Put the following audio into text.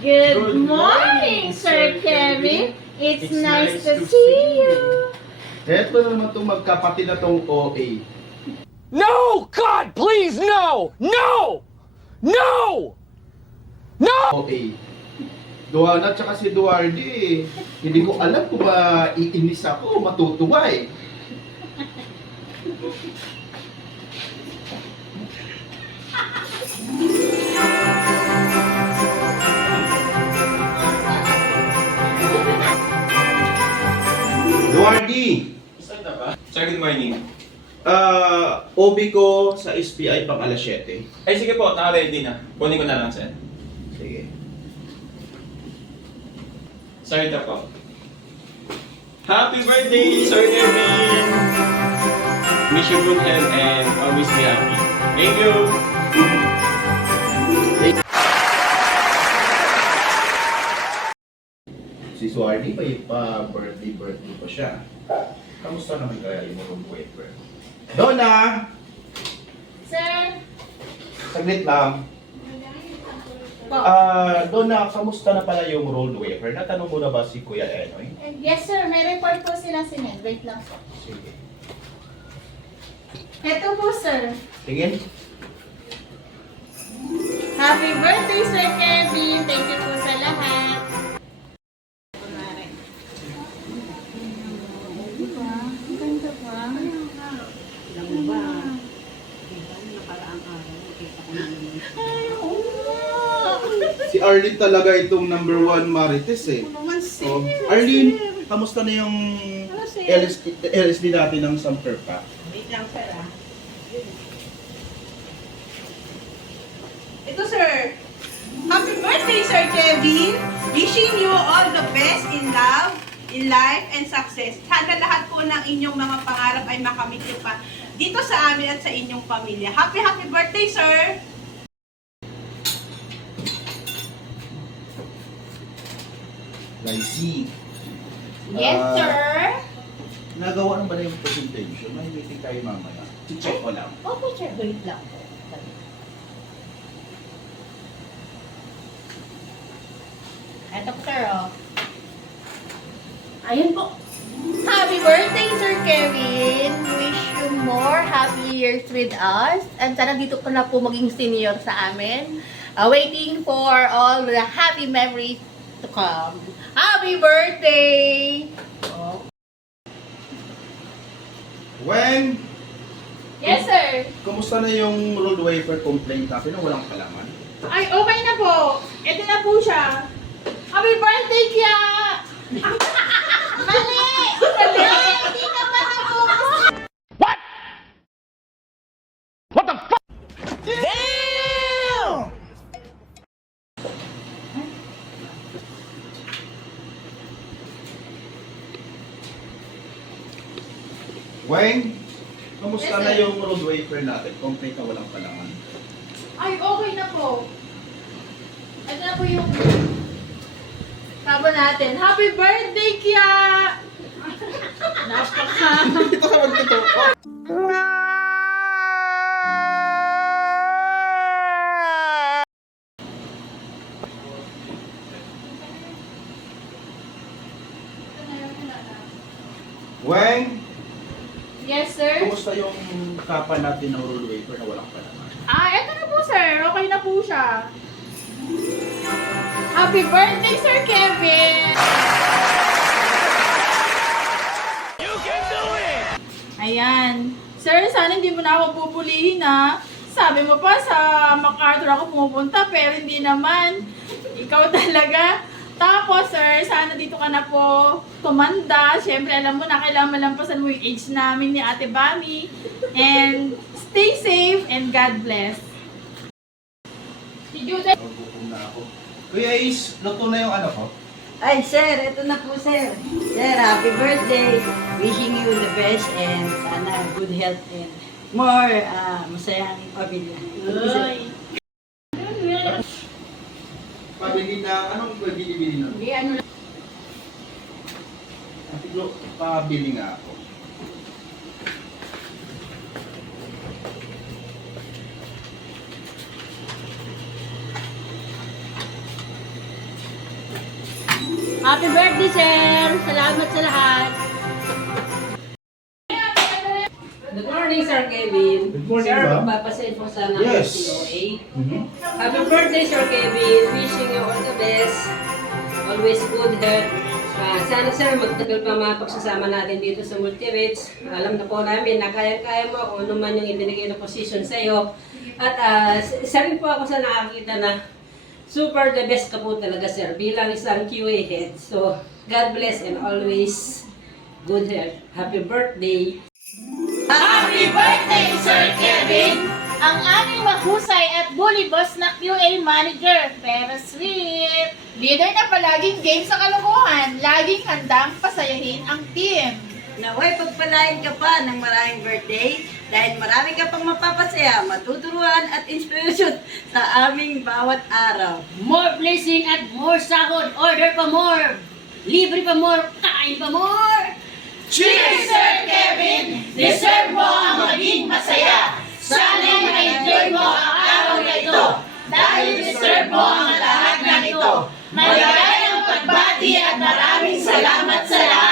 Good morning, Sir Kevin. It's nice to see you. Eto na naman itong magkapatid na itong OA. No! God, please, no! No! No! No! OA. Duana at saka si Duardi eh. Hindi ko alam kung ba iinis ako o matutuwa eh. Duardi! Sir, good morning. OB ko sa SPI pang alas 7. Ay, sige po, naka-ready na. Kunin ko na lang, sir. Sige. Sir, ito po. Happy birthday, Sir Kevin! Wish you good health and always be happy. Thank you! Si Suardi may pa-birthday pa siya. Kamusta naman kaya yung room waiter? Donna! Sir, Saglit lang. Donna, kamusta na pala yung road wafer? Natanong mo na ba si Kuya Enoy? yes sir, may report po sila si Ned. Wait lang po. Sige. Ito po sir. Tingin? Happy birthday, Sir Kevin. Thank you po sa lahat. Ganda pa. Alam mo ba, diba, nakaraang araw, nakita ko na naman. Ay, oo. Si Arlene talaga itong number 1 marites eh. Ano naman, sir? Oh. Arlene, kamusta na yung Ano, sir? LSD natin ng Samper pa? Wait lang, sir, ah. Ito, sir. Happy birthday, Sir Kevin. Wishing you all the best in love, in life, and success. Sana lahat po ng inyong mga pangarap ay makamit niyo pa dito sa amin at sa inyong pamilya. Happy birthday, sir! Laisi. Yes, sir. Nagawa naman na yung presentation. May meeting tayo mamaya. Check ko lang. Opo, sir. Wait lang po. Ito po, sir, oh. Ayun po. Happy birthday, Sir Kevin! Wish you more happy years with us. And sana dito ka na po maging senior sa amin. Waiting for all the happy memories to come. Happy birthday! Oh. When? Yes, sir. Kumusta na yung road wafer complaint natin na walang kalaman? Ay, okay na po. Ito na po siya. Happy birthday, Kya! Mali! Mali! Hindi ka pa na-focus. What? What the fuck? Damn! Wayne, kamusta Yes, na sir. yung road wafer natin? Complete na walang kalaman. Ay, okay na po. Ito na po yung kabo natin. Happy birthday, Kya! Napaka... Ito ka magtotoo. Wayne, Yes, sir. kumusta yung kapa natin ng road wafer na walang kalaman? Ito na po, sir. Okay na po siya. Happy birthday, Sir Kevin! You can do it! Ayan. Sir, sana hindi mo na ako pupulihin, ha? Sabi mo pa sa MacArthur ako pumupunta, pero hindi naman. Ikaw talaga. Tapos, sir, sana dito ka na po tumanda. Siyempre, alam mo na, kailangan malampasan mo yung age namin ni Ate Bami. And stay safe and God bless. Si Judith. Nagugutom na ako. Kuya Ace, luto na yung ano ko? Ay, sir, ito na po, sir. Sir, happy birthday. Wishing you the best and sana good health and more masayang pamilya. Uy. Pabili na, anong bili na? Hindi, ano lang. Pabili nga ako. Happy birthday, sir! Salamat sa lahat! Good morning, Sir Kevin. Good morning, Sir, ma'am. magpapasend po sana ng Yes. COA. Mhm. Happy birthday, Sir Kevin. Wishing you all the best. Always good health. Sana, sir, magtagal pa mga pagsasama natin dito sa Multirich. Alam na po namin na kaya-kaya mo kung ano man yung ibinigay na position sa iyo. At isa rin po ako sa nakakita na super the best ka po talaga, sir, bilang isang QA head. So, God bless and always good health. Happy birthday! Happy birthday, Sir Kevin! Ang aming mahusay at bully boss na QA manager. Pero sweet! Leader na palaging game sa kalokohan. Laging handang pasayahin ang team. Naway pagpalain ka pa ng maraming birthday dahil marami ka pang mapapasaya, matuturuan at inspirasyon sa aming bawat araw. More blessing at more sahod. Order pa more. Libre pa more. Kain pa more. Cheers, Sir Kevin! Deserve mo ang maging masaya. Sana ma-enjoy mo ang araw na ito. Dahil deserve mo ang lahat ng ito. Maligayang pagbati at maraming salamat sa lahat.